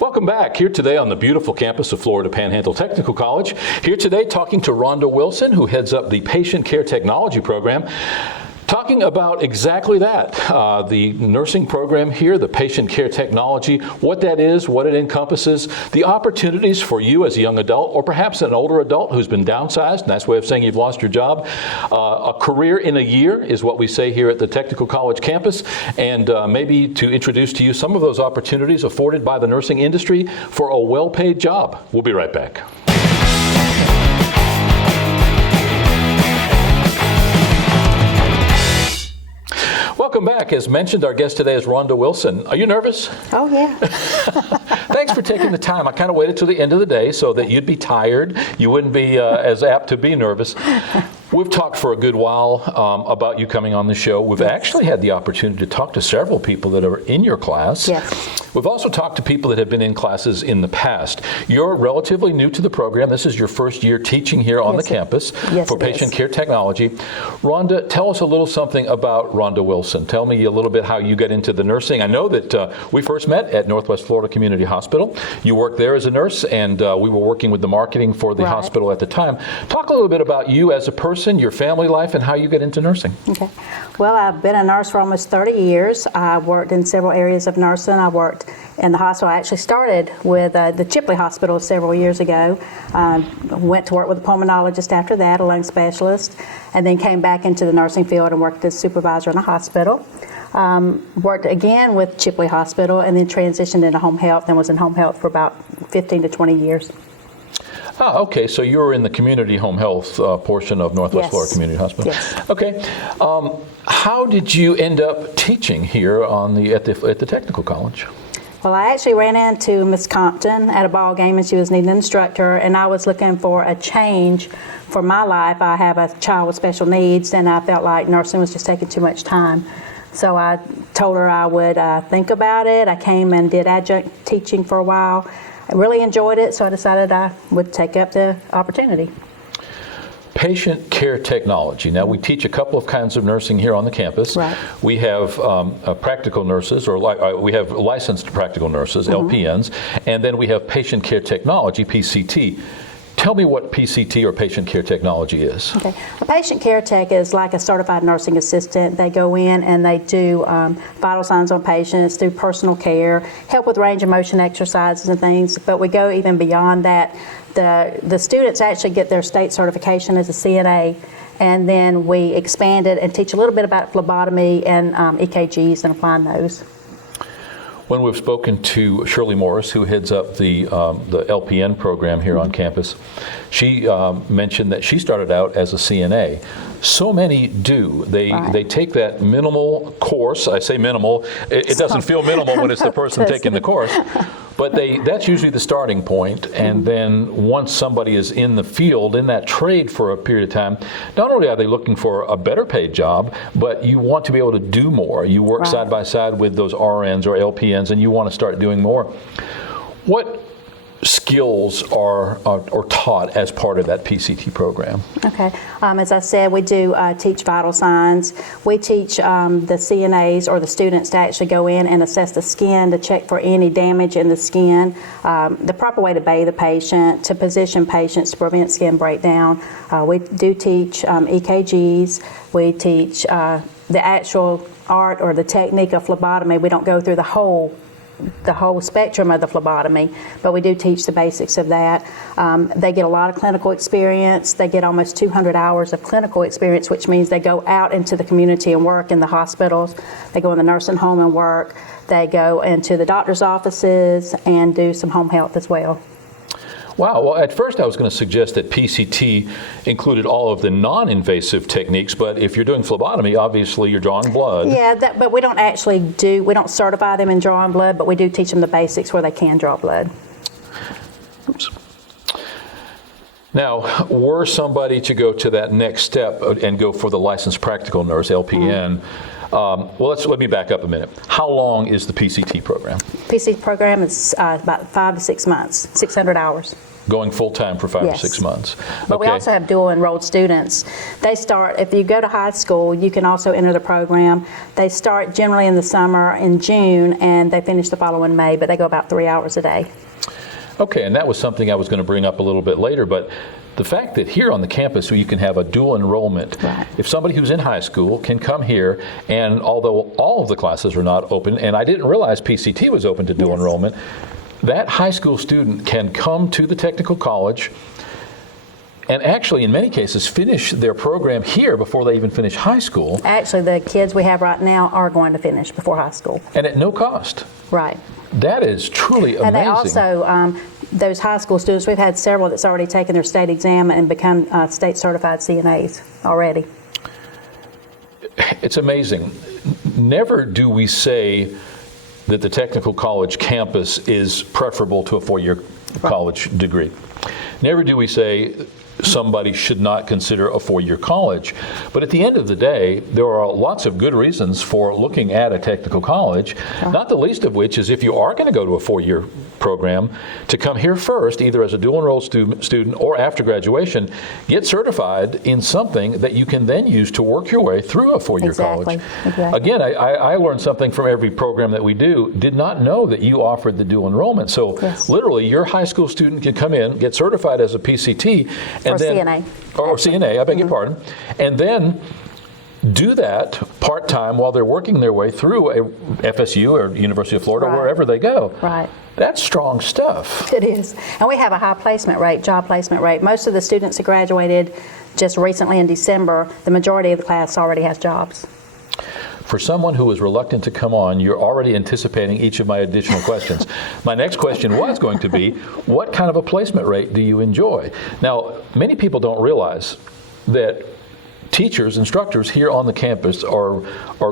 Welcome back. Here today on the beautiful campus of Florida Panhandle Technical College. Here today talking to Rhonda Wilson, who heads up the Patient Care Technology program. Talking about exactly that, the nursing program here, the patient care technology, what that is, what it encompasses, the opportunities for you as a young adult or perhaps an older adult who's been downsized, and that's a way of saying you've lost your job. A career in a year is what we say here at the Technical College campus, and maybe to introduce to you some of those opportunities afforded by the nursing industry for a well-paid job. We'll be right back. Welcome back. As mentioned, our guest today is Rhonda Wilson. Are you nervous? Oh, yeah. Thanks for taking the time. I kind of waited till the end of the day so that you'd be tired. You wouldn't be as apt to be nervous. We've talked for a good while about you coming on the show. We've actually had the opportunity to talk to several people that are in your class. Yes. We've also talked to people that have been in classes in the past. You're relatively new to the program. This is your first year teaching here on the campus for patient care technology. Rhonda, tell us a little something about Rhonda Wilson. Tell me a little bit how you got into the nursing. I know that we first met at Northwest Florida Community Hospital. You worked there as a nurse, and we were working with the marketing for the hospital at the time. Talk a little bit about you as a person, your family life, and how you got into nursing. Okay. Well, I've been a nurse for almost 30 years. I worked in several areas of nursing. I worked in the hospital. I actually started with the Chipley Hospital several years ago. Went to work with a pulmonologist after that, a lung specialist, and then came back into the nursing field and worked as supervisor in a hospital. Worked again with Chipley Hospital and then transitioned into home health and was in home health for about 15 to 20 years. Ah, okay. So you were in the community home health portion of Northwest Florida Community Hospital. Yes. Okay. How did you end up teaching here on at the technical college? Well, I actually ran into Miss Compton at a ball game, and she was needing an instructor, and I was looking for a change for my life. I have a child with special needs, and I felt like nursing was just taking too much time. So I told her I would think about it. I came and did adjunct teaching for a while. I really enjoyed it, so I decided I would take up the opportunity. Patient care technology. Now, we teach a couple of kinds of nursing here on the campus. Right. We have practical nurses, or we have licensed practical nurses, LPNs, and then we have patient care technology, PCT. Tell me what PCT or patient care technology is. Okay. A patient care tech is like a certified nursing assistant. They go in and they do vital signs on patients, do personal care, help with range of motion exercises and things, but we go even beyond that. The students actually get their state certification as a CNA, and then we expand it and teach a little bit about phlebotomy and EKGs and applying those. When we've spoken to Shirley Morris, who heads up the LPN program here on campus, she mentioned that she started out as a CNA. So many do. They take that minimal course. I say minimal. It doesn't feel minimal when it's the person taking the course. But that's usually the starting point. And then once somebody is in the field, in that trade for a period of time, not only are they looking for a better paid job, but you want to be able to do more. You work side by side with those RNs or LPNs, and you want to start doing more. What skills are taught as part of that PCT program? Okay. As I said, we do teach vital signs. We teach the CNAs or the students to actually go in and assess the skin to check for any damage in the skin, the proper way to bathe the patient, to position patients to prevent skin breakdown. We do teach EKGs. We teach the actual art or the technique of phlebotomy. We don't go through the whole spectrum of the phlebotomy, but we do teach the basics of that. They get a lot of clinical experience. They get almost 200 hours of clinical experience, which means they go out into the community and work in the hospitals. They go in the nursing home and work. They go into the doctor's offices and do some home health as well. Wow. Well, at first I was going to suggest that PCT included all of the non-invasive techniques, but if you're doing phlebotomy, obviously you're drawing blood. Yeah, but we don't we don't certify them in drawing blood, but we do teach them the basics where they can draw blood. Oops. Now, were somebody to go to that next step and go for the licensed practical nurse, LPN, Well, let me back up a minute. How long is the PCT program? PC program is about 5 to 6 months, 600 hours. Going full-time for 5 Yes. or 6 months. But we also have dual enrolled students. They start, if you go to high school, you can also enter the program. They start generally in the summer in June, and they finish the following May, but they go about 3 hours a day. Okay, and that was something I was going to bring up a little bit later, but the fact that here on the campus you can have a dual enrollment, Right. if somebody who's in high school can come here, and although all of the classes are not open, and I didn't realize PCT was open to dual Yes. enrollment, that high school student can come to the technical college and actually, in many cases, finish their program here before they even finish high school, Actually, the kids we have right now are going to finish before high school. and at no cost. Right. That is truly amazing. And they also, those high school students, we've had several that's already taken their state exam and become state certified CNAs already. It's amazing. Never do we say that the technical college campus is preferable to a four-year college degree. Never do we say somebody should not consider a four-year college. But at the end of the day, there are lots of good reasons for looking at a technical college, not the least of which is if you are going to go to a four-year program, to come here first, either as a dual enrolled student or after graduation, get certified in something that you can then use to work your way through a four-year college. Exactly. Again, I learned something from every program that we do. Did not know that you offered the dual enrollment. So Yes. literally, your high school student can come in, get certified as a PCT, and Or then CNA. or CNA, I beg your pardon, and then do that part-time while they're working their way through a FSU or University of Florida, Right. wherever they go. Right. That's strong stuff. It is. And we have a high placement rate, job placement rate. Most of the students that graduated just recently in December, the majority of the class already has jobs. For someone who is reluctant to come on, you're already anticipating each of my additional questions. My next question was going to be, what kind of a placement rate do you enjoy? Now, many people don't realize that teachers, instructors here on the campus are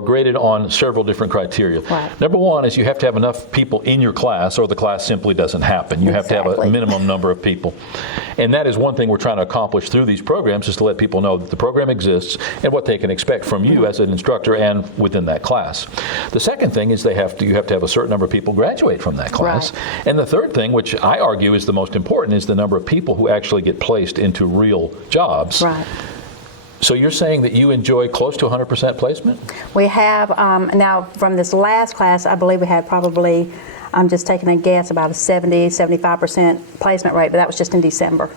graded on several different criteria. Right. Number one is you have to have enough people in your class or the class simply doesn't happen. You have to have a Exactly. minimum number of people. And that is one thing we're trying to accomplish through these programs, is to let people know that the program exists and what they can expect from you as an instructor and within that class. The second thing is you have to have a certain number of people graduate from that class. Right. And the third thing, which I argue is the most important, is the number of people who actually get placed into real jobs. Right. So you're saying that you enjoy close to 100% placement? We have, now from this last class, I believe we had probably, I'm just taking a guess, about a 70-75% placement rate, but that was just in December.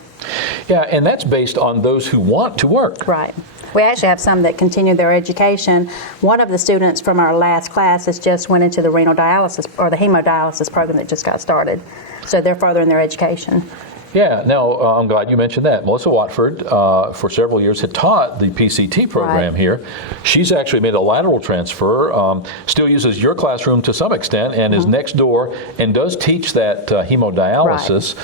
Yeah, and that's based on those who want to work. Right. We actually have some that continue their education. One of the students from our last class has just went into the renal dialysis or the hemodialysis program that just got started. So they're furthering their education. Yeah, now I'm glad you mentioned that. Melissa Watford, for several years, had taught the PCT program Right. here. She's actually made a lateral transfer, still uses your classroom to some extent, and is next door and does teach that hemodialysis.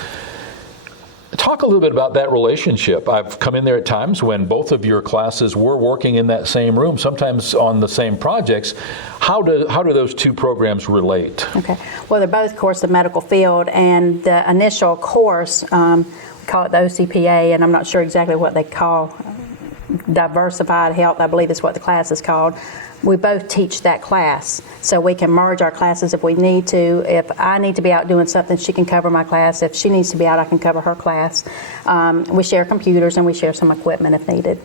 Talk a little bit about that relationship. I've come in there at times when both of your classes were working in that same room, sometimes on the same projects. How do those two programs relate? Okay. Well, they're both, of course, the medical field, and the initial course, we call it the OCPA, and I'm not sure exactly what they call diversified health, I believe is what the class is called. We both teach that class, so we can merge our classes if we need to. If I need to be out doing something, she can cover my class. If she needs to be out, I can cover her class. We share computers and we share some equipment if needed.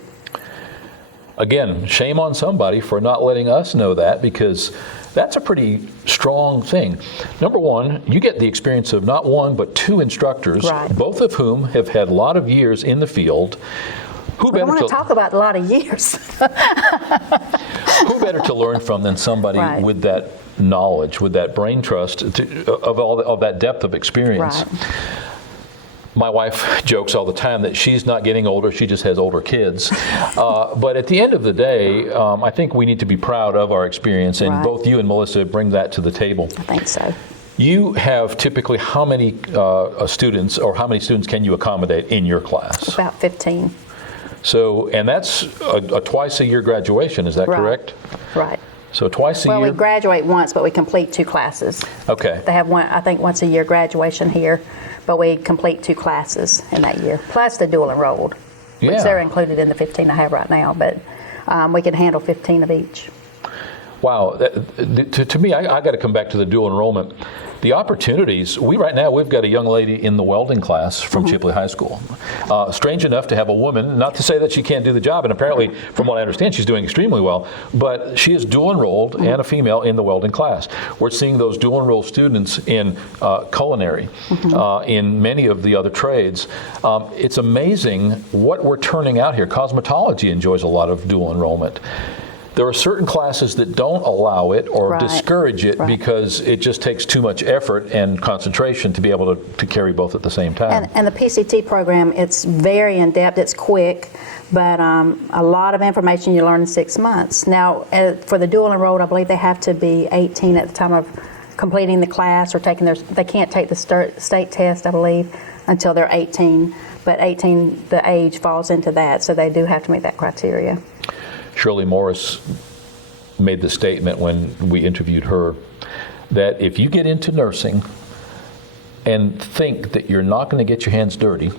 Again, shame on somebody for not letting us know that, because that's a pretty strong thing. Number one, you get the experience of not one but two instructors, Right. both of whom have had a lot of years in the field. Who We don't want to talk about a lot of years. who better to learn from than somebody Right. with that knowledge, with that brain trust of that depth of experience? Right. My wife jokes all the time that she's not getting older, she just has older kids. But at the end of the day, I think we need to be proud of our experience, and Right. both you and Melissa bring that to the table. I think so. You have typically how many students, or how many students can you accommodate in your class? About 15. So, and that's a twice-a-year graduation, is that Right. correct? Right. So twice a Well, year? we graduate once, but we complete 2 classes. Okay. They have one, I think, once a year graduation here, but we complete 2 classes in that year, plus the dual enrolled, which Yeah. they're included in the 15 I have right now, but we can handle 15 of each. Wow. To me, I got to come back to the dual enrollment. The opportunities, right now we've got a young lady in the welding class from Chipley High School. Strange enough to have a woman, not to say that she can't do the job, and apparently from what I understand she's doing extremely well, but she is dual enrolled and a female in the welding class. We're seeing those dual enrolled students in culinary, in many of the other trades. It's amazing what we're turning out here. Cosmetology enjoys a lot of dual enrollment. There are certain classes that don't allow it or discourage it because it just takes too much effort and concentration to be able to carry both at the same time. And the PCT program, it's very in-depth, it's quick, but a lot of information you learn in 6 months. Now, for the dual enrolled, I believe they have to be 18 at the time of completing the class or taking they can't take the state test, I believe, until they're 18. But 18, the age falls into that, so they do have to meet that criteria. Shirley Morris made the statement when we interviewed her that if you get into nursing and think that you're not going to get your hands dirty,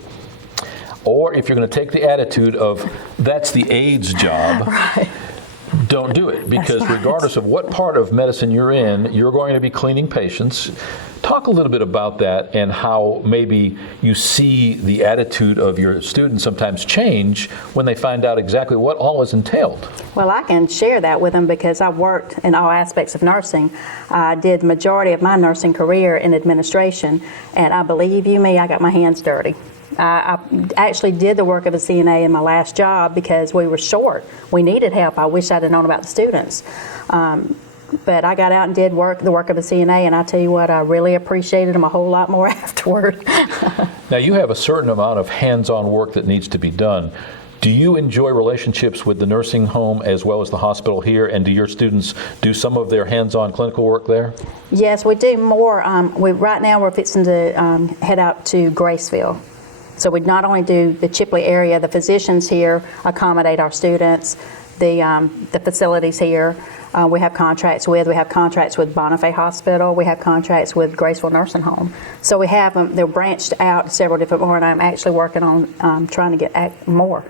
or if you're going to take the attitude of that's the aide's job, don't do it, because regardless of what part of medicine you're in, you're going to be cleaning patients. Talk a little bit about that and how maybe you see the attitude of your students sometimes change when they find out exactly what all is entailed. Well, I can share that with them because I've worked in all aspects of nursing. I did the majority of my nursing career in administration, and I believe you me, I got my hands dirty. I actually did the work of a CNA in my last job because we were short. We needed help. I wish I'd have known about the students. But I got out and did the work of a CNA, and I tell you what, I really appreciated them a whole lot more afterward. Now, you have a certain amount of hands-on work that needs to be done. Do you enjoy relationships with the nursing home as well as the hospital here, and do your students do some of their hands-on clinical work there? Yes, we do more. Right now we're fixing to head out to Graceville. So we not only do the Chipley area, the physicians here accommodate our students, the facilities here. We have contracts with Bonifay Hospital. We have contracts with Graceville Nursing Home. So we have them. They're branched out several different more, and I'm actually working on trying to get more.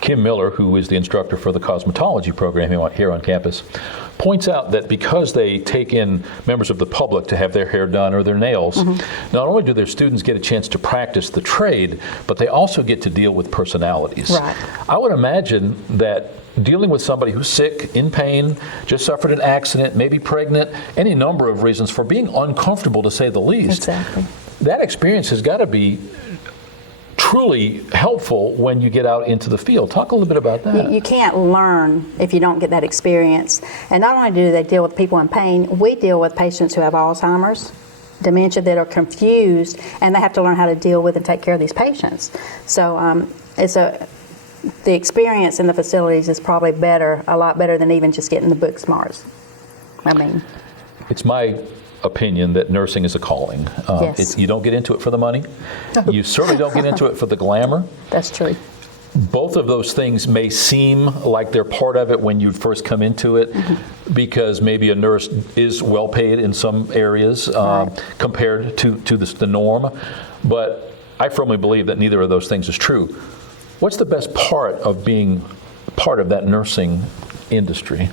Kim Miller, who is the instructor for the cosmetology program here on campus, points out that because they take in members of the public to have their hair done or their nails, not only do their students get a chance to practice the trade, but they also get to deal with personalities. Right. I would imagine that dealing with somebody who's sick, in pain, just suffered an accident, maybe pregnant, any number of reasons for being uncomfortable, to say the least. Exactly. That experience has got to be truly helpful when you get out into the field. Talk a little bit about that. You can't learn if you don't get that experience. And not only do they deal with people in pain, we deal with patients who have Alzheimer's, dementia, that are confused, and they have to learn how to deal with and take care of these patients. So the experience in the facilities is probably a lot better than even just getting the book smarts. It's my opinion that nursing is a calling. Yes. You don't get into it for the money. You certainly don't get into it for the glamour. That's true. Both of those things may seem like they're part of it when you first come into it, because maybe a nurse is well paid in some areas compared to the norm. But I firmly believe that neither of those things is true. What's the best part of being part of that nursing industry?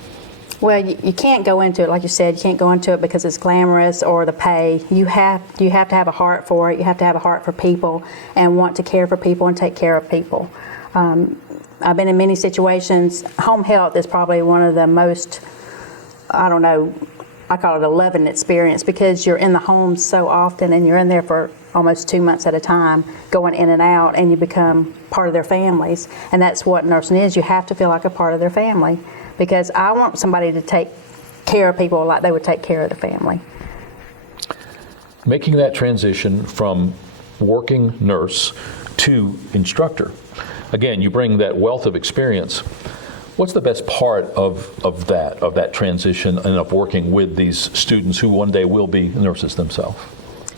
Well, you can't go into it, like you said, you can't go into it because it's glamorous or the pay. You have to have a heart for it. You have to have a heart for people and want to care for people and take care of people. I've been in many situations. Home health is probably one of the most, I call it a loving experience, because you're in the home so often and you're in there for almost 2 months at a time, going in and out, and you become part of their families. And that's what nursing is. You have to feel like a part of their family, because I want somebody to take care of people like they would take care of the family. Making that transition from working nurse to instructor, again, you bring that wealth of experience. What's the best part of that transition and of working with these students who one day will be nurses themselves?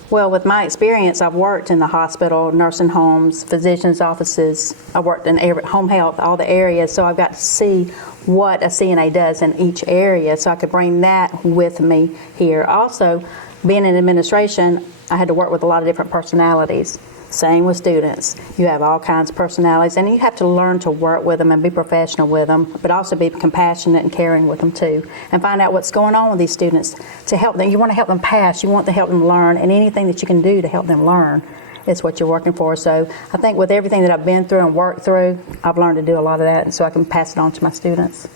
Well, with my experience, I've worked in the hospital, nursing homes, physicians' offices. I worked in home health, all the areas, so I've got to see what a CNA does in each area, so I could bring that with me here. Also, being in administration, I had to work with a lot of different personalities. Same with students. You have all kinds of personalities, and you have to learn to work with them and be professional with them, but also be compassionate and caring with them too, and find out what's going on with these students to help them. You want to help them pass, you want to help them learn, and anything that you can do to help them learn is what you're working for. So I think with everything that I've been through and worked through, I've learned to do a lot of that, and so I can pass it on to my students.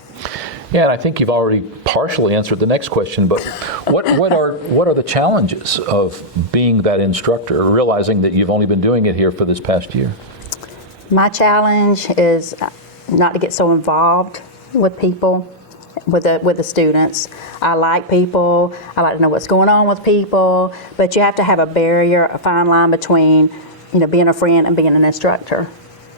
Yeah, and I think you've already partially answered the next question, but what are the challenges of being that instructor, realizing that you've only been doing it here for this past year? My challenge is not to get so involved with people, with the students. I like people, I like to know what's going on with people, but you have to have a barrier, a fine line between, being a friend and being an instructor.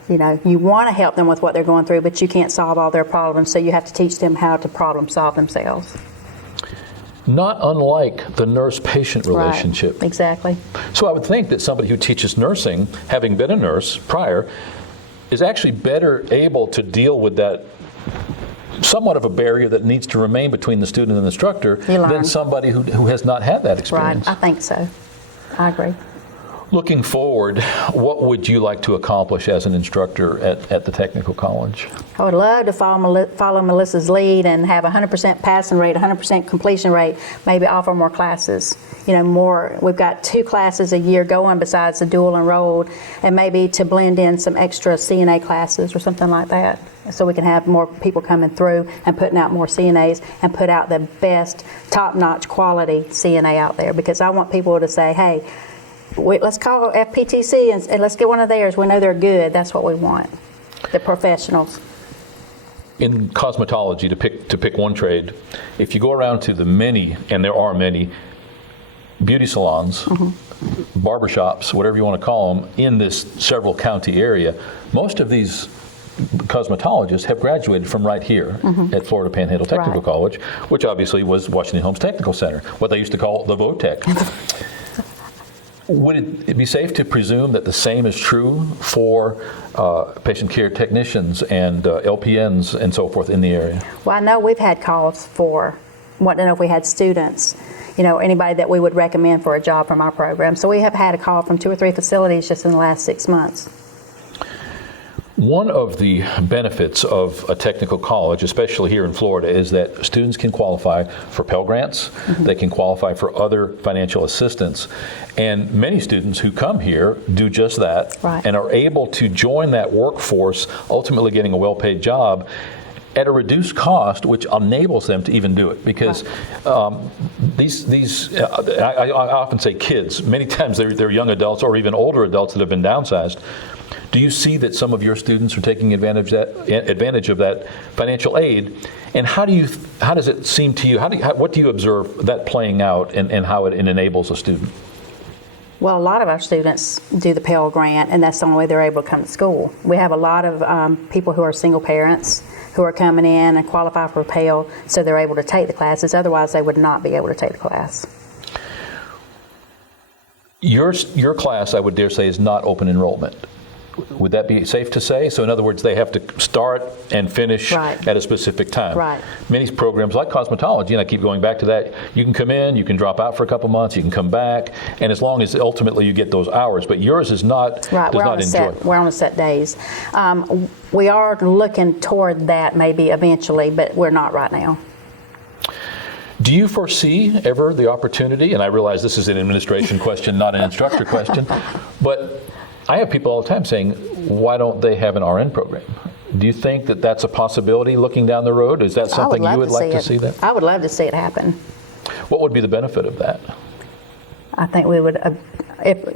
You want to help them with what they're going through, but you can't solve all their problems, so you have to teach them how to problem solve themselves. Not unlike the nurse-patient relationship. Right, exactly. So I would think that somebody who teaches nursing, having been a nurse prior, is actually better able to deal with that somewhat of a barrier that needs to remain between the student and the instructor than somebody who has not had that experience. Right, I think so. I agree. Looking forward, what would you like to accomplish as an instructor at the technical college? I would love to follow Melissa's lead and have 100% passing rate, 100% completion rate, maybe offer more classes. More. We've got 2 classes a year going besides the dual enrolled, and maybe to blend in some extra CNA classes or something like that, so we can have more people coming through and putting out more CNAs and put out the best, top-notch quality CNA out there, because I want people to say, hey, let's call FPTC and let's get one of theirs. We know they're good. That's what we want. The professionals. In cosmetology, to pick one trade, if you go around to the many, and there are many, beauty salons, barbershops, whatever you want to call them, in this several county area, most of these cosmetologists have graduated from right here at Florida Panhandle Technical College, which obviously was Washington Holmes Technical Center, what they used to call the VOTEC. Would it be safe to presume that the same is true for patient care technicians and LPNs and so forth in the area? Well, I know we've had calls for, wanting to know if we had students, anybody that we would recommend for a job from our program. So we have had a call from 2 or 3 facilities just in the last 6 months. One of the benefits of a technical college, especially here in Florida, is that students can qualify for Pell Grants, they can qualify for other financial assistance, and many students who come here do just that and are able to join that workforce, ultimately getting a well-paid job at a reduced cost, which enables them to even do it. Because I often say kids, many times they're young adults or even older adults that have been downsized. Do you see that some of your students are taking advantage of that financial aid? And how does it seem to you? What do you observe that playing out and how it enables a student? Well, a lot of our students do the Pell Grant, and that's the only way they're able to come to school. We have a lot of people who are single parents who are coming in and qualify for Pell, so they're able to take the classes. Otherwise, they would not be able to take the class. Your class, I would dare say, is not open enrollment. Would that be safe to say? So in other words, they have to start and finish at a specific time. Right. Many programs like cosmetology, and I keep going back to that, you can come in, you can drop out for a couple months, you can come back, and as long as ultimately you get those hours. But yours is not, does not enjoy. We're on a set days. We are looking toward that maybe eventually, but we're not right now. Do you foresee ever the opportunity, and I realize this is an administration question, not an instructor question, but I have people all the time saying, why don't they have an RN program? Do you think that that's a possibility looking down the road? Is that something you would like to see that? I would love to see it happen. What would be the benefit of that? I think we would,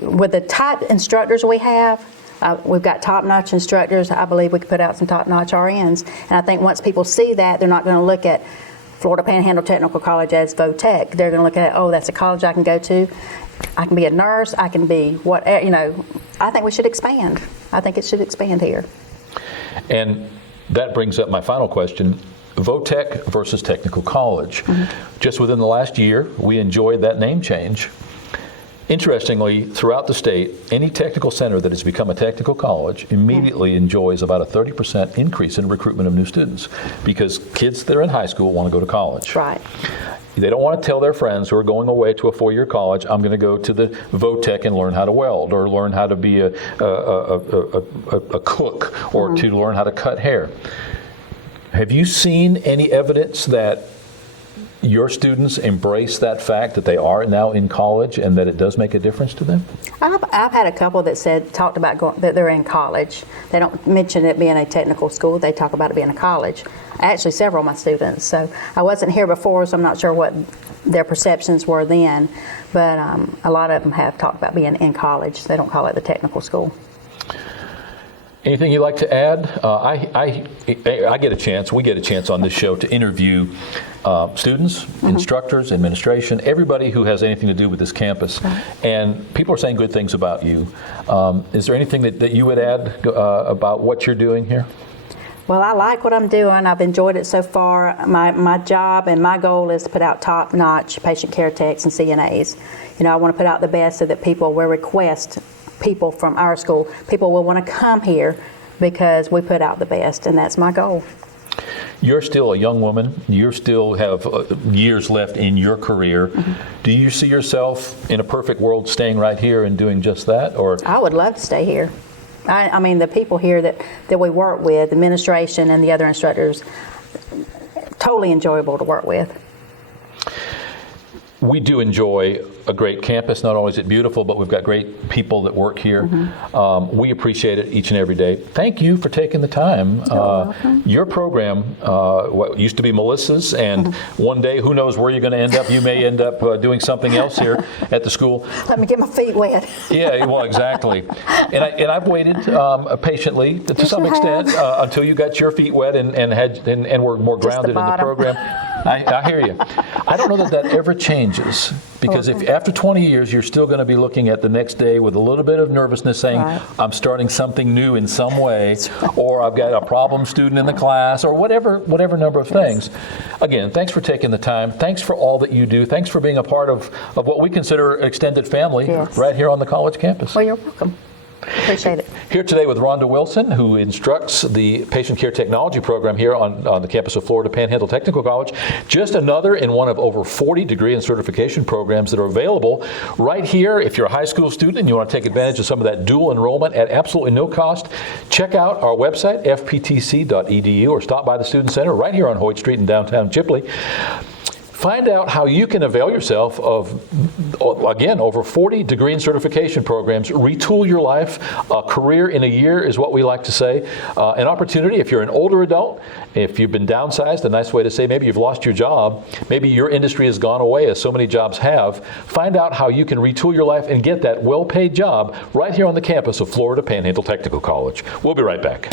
with the type instructors we have, we've got top-notch instructors. I believe we could put out some top-notch RNs. And I think once people see that, they're not going to look at Florida Panhandle Technical College as VOTEC. They're going to look at, oh, that's a college I can go to. I can be a nurse. I can be whatever, I think we should expand. I think it should expand here. And that brings up my final question. VOTEC versus technical college. Just within the last year, we enjoyed that name change. Interestingly, throughout the state, any technical center that has become a technical college immediately enjoys about a 30% increase in recruitment of new students, because kids that are in high school want to go to college. Right. They don't want to tell their friends who are going away to a 4-year college, I'm going to go to the VOTEC and learn how to weld, or learn how to be a cook, or to learn how to cut hair. Have you seen any evidence that your students embrace that fact that they are now in college and that it does make a difference to them? I've had a couple that talked about that they're in college. They don't mention it being a technical school. They talk about it being a college. Actually, several of my students. So I wasn't here before, so I'm not sure what their perceptions were then. But a lot of them have talked about being in college. They don't call it the technical school. Anything you'd like to add? I get a chance, we get a chance on this show to interview students, instructors, administration, everybody who has anything to do with this campus. And people are saying good things about you. Is there anything that you would add about what you're doing here? Well, I like what I'm doing. I've enjoyed it so far. My job and my goal is to put out top-notch patient care techs and CNAs. I want to put out the best so that people will request people from our school. People will want to come here because we put out the best, and that's my goal. You're still a young woman. You still have years left in your career. Do you see yourself in a perfect world staying right here and doing just that? Or I would love to stay here. I mean, the people here that we work with, the administration and the other instructors, totally enjoyable to work with. We do enjoy a great campus. Not only is it beautiful, but we've got great people that work here. We appreciate it each and every day. Thank you for taking the time. Your program, what used to be Melissa's, and one day, who knows where you're going to end up. You may end up doing something else here at the school. Let me get my feet wet. Yeah, well, exactly. And I've waited patiently to some extent until you got your feet wet and were more grounded in the program. I hear you. I don't know that ever changes, because if after 20 years you're still going to be looking at the next day with a little bit of nervousness saying, I'm starting something new in some way, or I've got a problem student in the class, or whatever number of things. Again, thanks for taking the time. Thanks for all that you do. Thanks for being a part of what we consider extended family right here on the college campus. Well, you're welcome. Appreciate it. Here today with Rhonda Wilson, who instructs the Patient Care Technology program here on the campus of Florida Panhandle Technical College. Just another in one of over 40 degree and certification programs that are available right here. If you're a high school student and you want to take advantage of some of that dual enrollment at absolutely no cost, check out our website, fptc.edu, or stop by the Student Center right here on Hoyt Street in downtown Chipley. Find out how you can avail yourself of, again, over 40 degree and certification programs. Retool your life. A career in a year is what we like to say. An opportunity, if you're an older adult, if you've been downsized, a nice way to say maybe you've lost your job, maybe your industry has gone away, as so many jobs have. Find out how you can retool your life and get that well-paid job right here on the campus of Florida Panhandle Technical College. We'll be right back.